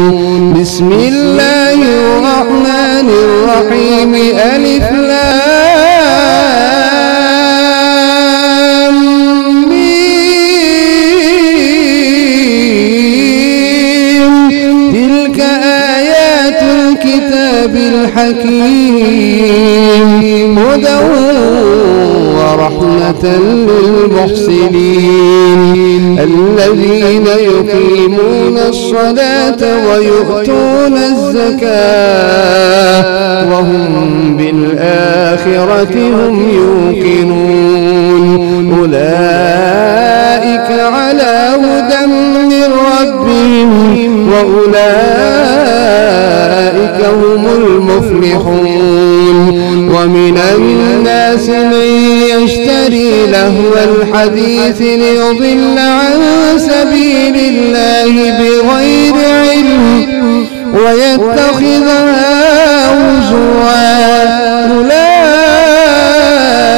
بسم الله الرحمن الرحيم ألف لام ميم تلك آيات الكتاب الحكيم هدى ورحمة للمحسنين الذين يقيمون الصلاة ويؤتون الزكاة وهم بالآخرة هم يوقنون أولئك على هدى من ربهم وأولئك هم المفلحون ومن الناس من يشتري لهو الحديث ليضل عن سبيل الله بغير علم ويتخذها هزوا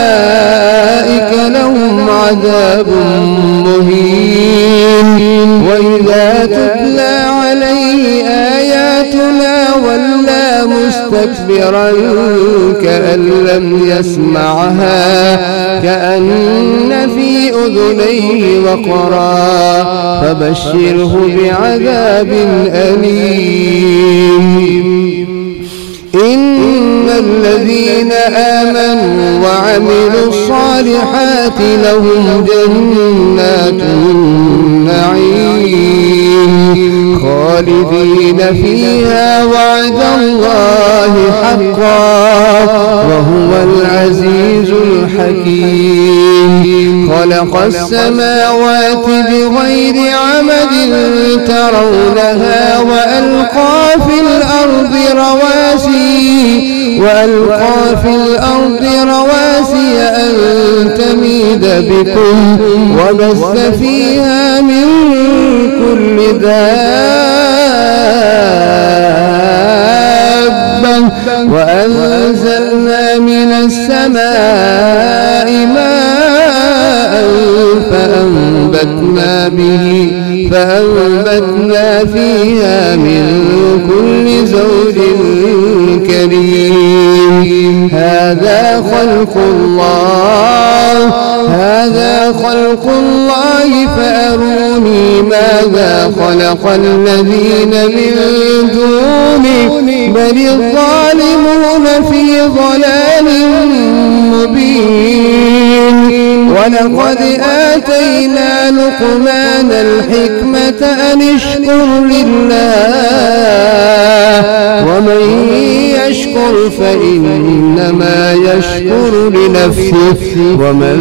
أولئك لهم عذاب مهين وإذا تتلى عليه آياتنا ولى مستكبرا كأن لم يسمعها كأن في أذنيه وقرا فبشره بعذاب أليم إن الذين آمنوا وعملوا الصالحات لهم جنات النعيم خالدين فيها وعد الله حقا وهو العزيز الحكيم خلق السماوات بغير عمد ترونها وألقى في الأرض رواسي أن تميد بكم وبث فيها من كل دابة وأنزلنا من السماء ماء فأنبتنا فيها من كل زوج كريم هذا خلق الله فأروني ماذا خلق الذين من دونه بل الظالمون في ضلال مبين ولقد آتينا لقمان الحكمة أن اشكر لله ومن يشكر فإنما يشكر لنفسه ومن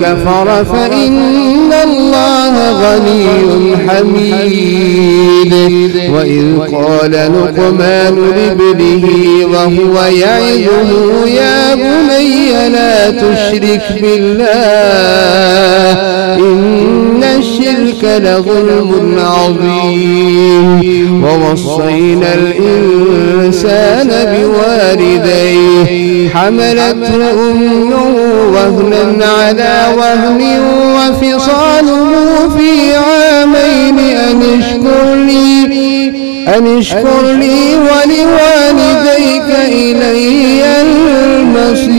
كفر فإن الله غني حميد وإذ قال لقمان لابنه وهو يعظه يا بني لا تشرك بالله إن الشرك لظلم عظيم ووصينا الإنسان بوالديه حملته أمه وهنا على وهن وفصاله في عامين أن اشكر لي ولوالديك إلي المصير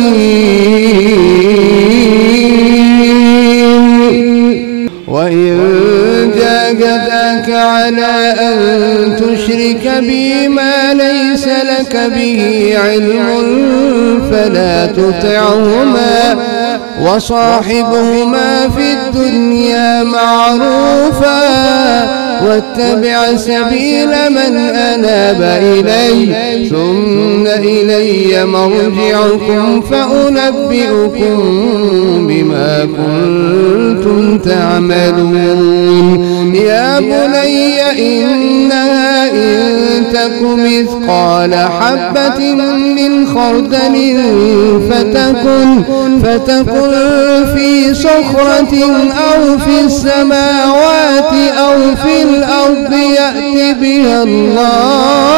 وإن جاهداك على أن تشرك بي ما ليس لك به علم فلا تطعهما وصاحبهما في الدنيا معروفا واتبع سبيل من أناب إلي ثم إلي مرجعكم فأنبئكم بما كنتم تعملون يا بني إنها إن تك مثقال حبة من خردل فتكن في صخرة أو في السماوات أو في الأرض يأت بها الله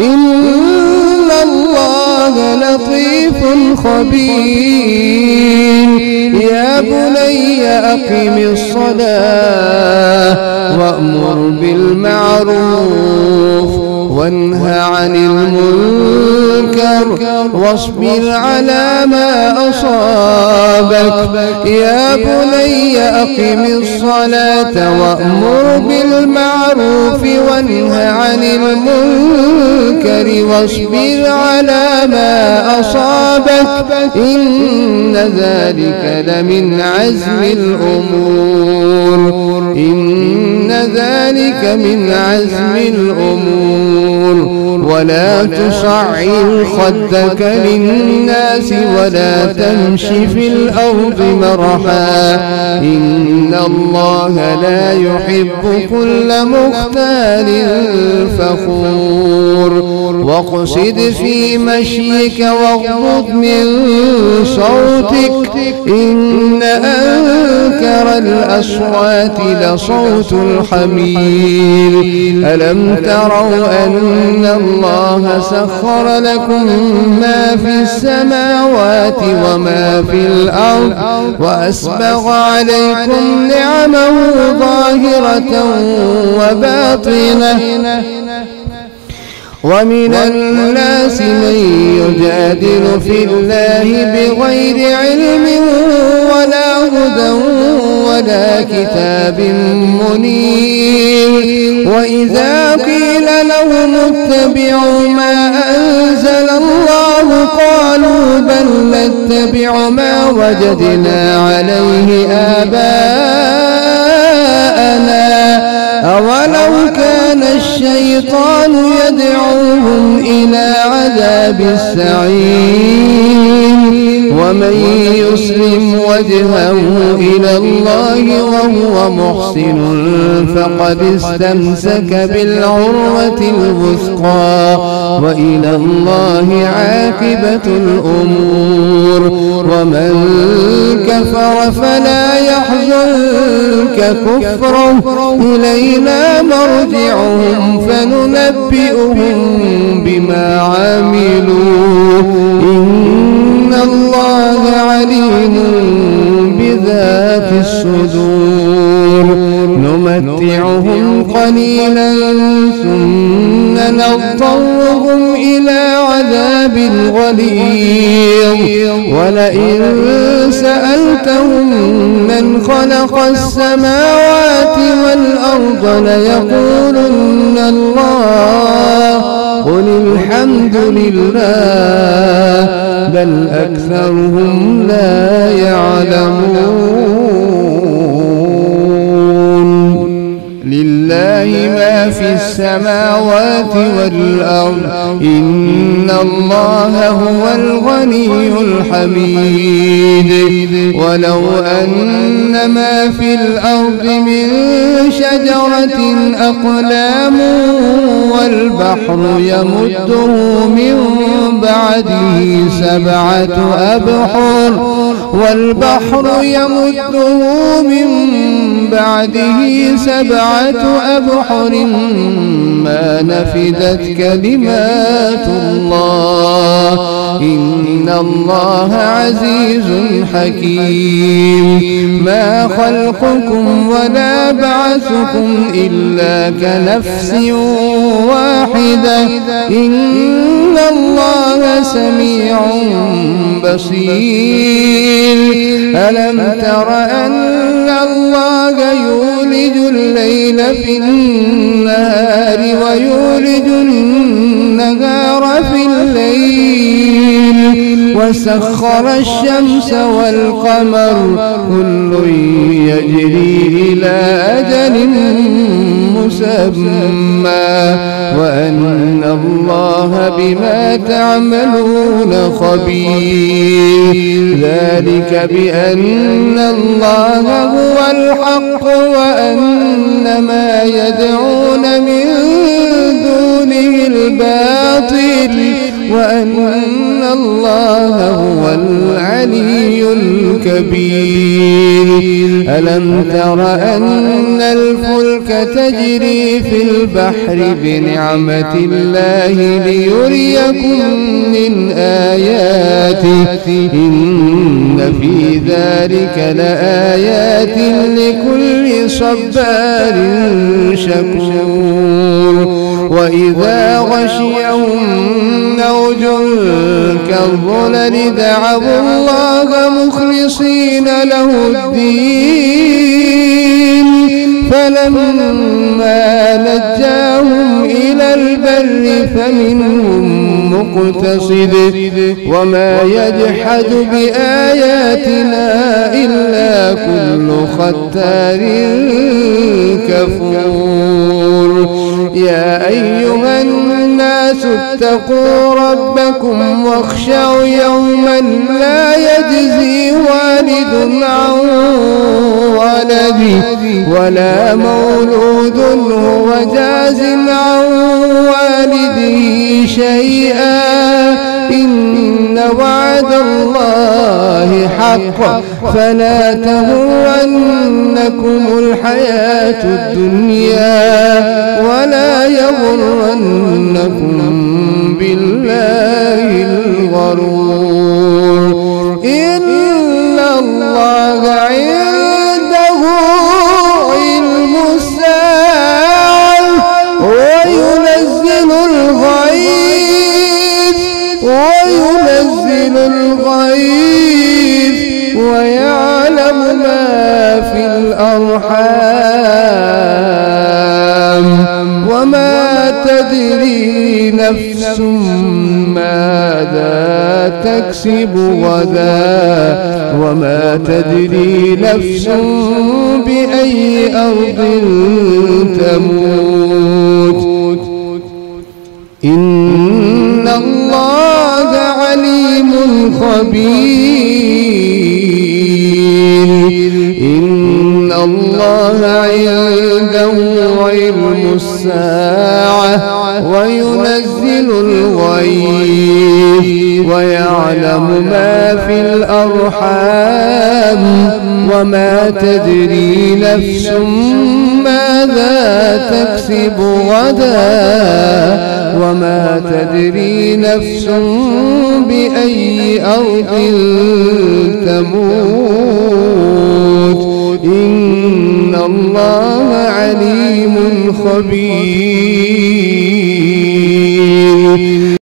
إن الله لطيف خبير يا بني أقم الصلاة وأمر بالمعروف وانه عن المنكر واصبر على ما أصابك. يا بني أقم الصلاة وأمر بالمعروف وانه عن المنكر واصبر على ما أصابك إن ذلك لمن عزم الأمور. إن ذلك من عزم الأمور. ولا تصعر خدك للناس ولا تمش في الأرض مرحا إن الله لا يحب كل مختال فخور. واقصد في مشيك واغضض من صوتك إن أنكر الأصوات لصوت الحمير. ألم تروا أن الله سخر لكم ما في السماوات وما في الأرض وأسبغ عليكم نعمه ظاهرة وباطنة ومن الناس من يجادل في الله بغير علم ولا هدى ولا كتاب منير. وإذا قيل لهم اتبعوا ما أنزل الله قالوا بل نتبع ما وجدنا عليه آباءنا أولو كان الشيطان يدعوهم إلى عذاب السعير. ومن يسلم وجهه إلى الله وهو محسن فقد استمسك بالعروة الوثقى وإلى الله عاقبة الأمور. ومن كفر فلا يحزنك كفره إلينا مرجعهم فننبئهم بما عملوا إن الله عليم بذات الصدور. نمتعهم قليلا ثم نضطرهم إلى عذاب غليظ. ولئن سألتهم من خلق السماوات والأرض ليقولن الله قل الحمد لله بل أكثرهم لا يعلمون. لله ما في السماوات والأرض إن الله هو الغني الحميد. ولو أن ما في الأرض من شجرة أقلام والبحر يمده من بعده سبعة أبحر ما نفدت كلمات الله إن الله عزيز حكيم. ما خلقكم ولا بعثكم إلا كنفس واحدة إن الله سميع بصير. ألم تر أن الله يولج الليل في النهار ويولج النهار في الليل وسخر الشمس والقمر كل يجري إلى أجل مسمى وأن الله بما تعملون خبير. ذلك بأن الله هو الحق وأن ما يدعون من دونه الباطل وأن الله هو العلي الكبير. كبير ألم تر أن الفلك تجري في البحر بنعمة الله ليريكم من آياته إن في ذلك لآيات لكل صبار شكور وإذا غشيهم موج كالظلل دعوا الله مخلصين له الدين فلما نجاهم إلى البر فمنهم مقتصد وما يجحد بآياتنا إلا كل ختار كفور يا أيها الناس اتقوا ربكم واخشوا يوما لا يجزي والد عن ولده ولا مولود هو جاز عن والده شيئا إن وعد الله حق فلا تغرنكم الحياة الدنيا ولا يغرنكم بالله الغرور إن الله عنده علم الساعة وينزل الغيث ويعلم ما في الأرحام وما تدري نفس ماذا تكسب غدا وما تدري نفس بأي أرض تموت إن الله عليم خبير إن الله عنده علم الساعة وينزل الغيث ويعلم ما في الأرحام وما تدري نفس ماذا تكسب غدا وما تدري نفس بأي أرض تموت إن الله عليم خبير